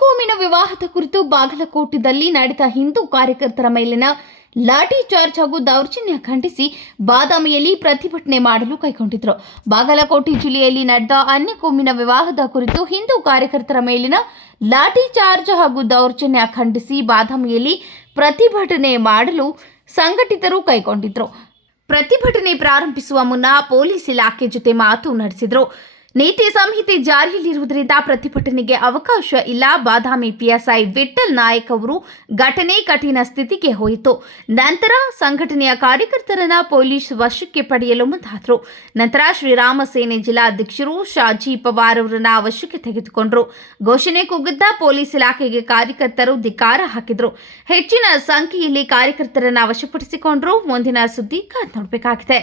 ಕೋಮಿನ ವಿವಾಹದ ಕುರಿತು ಬಾಗಲಕೋಟೆಯಲ್ಲಿ ನಡೆದ ಹಿಂದೂ ಕಾರ್ಯಕರ್ತರ ಮೇಲಿನ ಲಾಠಿ ಚಾರ್ಜ್ ಹಾಗೂ ದೌರ್ಜನ್ಯ ಖಂಡಿಸಿ ಬಾದಾಮಿಯಲ್ಲಿ ಪ್ರತಿಭಟನೆ ಮಾಡಲು ಕೈಗೊಂಡಿದ್ದರು. ಬಾಗಲಕೋಟೆ ಜಿಲ್ಲೆಯಲ್ಲಿ ನಡೆದ ಅನ್ಯ ಕೋಮಿನ ವಿವಾಹದ ಕುರಿತು ಹಿಂದೂ ಕಾರ್ಯಕರ್ತರ ಮೇಲಿನ ಲಾಠಿ ಚಾರ್ಜ್ ಹಾಗೂ ದೌರ್ಜನ್ಯ ಖಂಡಿಸಿ ಬಾದಾಮಿಯಲ್ಲಿ ಪ್ರತಿಭಟನೆ ಮಾಡಲು ಸಂಘಟಿತರು ಕೈಗೊಂಡಿದ್ದರು. ಪ್ರತಿಭಟನೆ ಪ್ರಾರಂಭಿಸುವ ಮುನ್ನ ಪೊಲೀಸ್ ಇಲಾಖೆ ಜೊತೆ ಮಾತು ನಡೆಸಿದರು. ನೀತಿ ಸಂಹಿತೆ ಜಾರಿಯಲ್ಲಿರುವುದರಿಂದ ಪ್ರತಿಭಟನೆಗೆ ಅವಕಾಶ ಇಲ್ಲ. ಬಾದಾಮಿ ಪಿಎಸ್ಐ ವಿಠಲ್ ನಾಯಕ್ ಅವರು ಘಟನೆ ಕಠಿಣ ಸ್ಥಿತಿಗೆ ಹೋಯಿತು. ನಂತರ ಸಂಘಟನೆಯ ಕಾರ್ಯಕರ್ತರನ್ನ ಪೊಲೀಸ್ ವಶಕ್ಕೆ ಪಡೆಯಲು ಮುಂದಾದರು. ನಂತರ ಶ್ರೀರಾಮ ಸೇನೆ ಜಿಲ್ಲಾಧ್ಯಕ್ಷರು ಶಾಜಿ ಪವಾರ್ ಅವರನ್ನ ವಶಕ್ಕೆ ತೆಗೆದುಕೊಂಡರು. ಘೋಷಣೆ ಕೂಗಿದ್ದ ಪೊಲೀಸ್ ಇಲಾಖೆಗೆ ಕಾರ್ಯಕರ್ತರು ಧಿಕ್ಕಾರ ಹಾಕಿದರು. ಹೆಚ್ಚಿನ ಸಂಖ್ಯೆಯಲ್ಲಿ ಕಾರ್ಯಕರ್ತರನ್ನ ವಶಪಡಿಸಿಕೊಂಡರು. ಮುಂದಿನ ಸುದ್ದಿ ಕಾದು ನೋಡಬೇಕಾಗಿದೆ.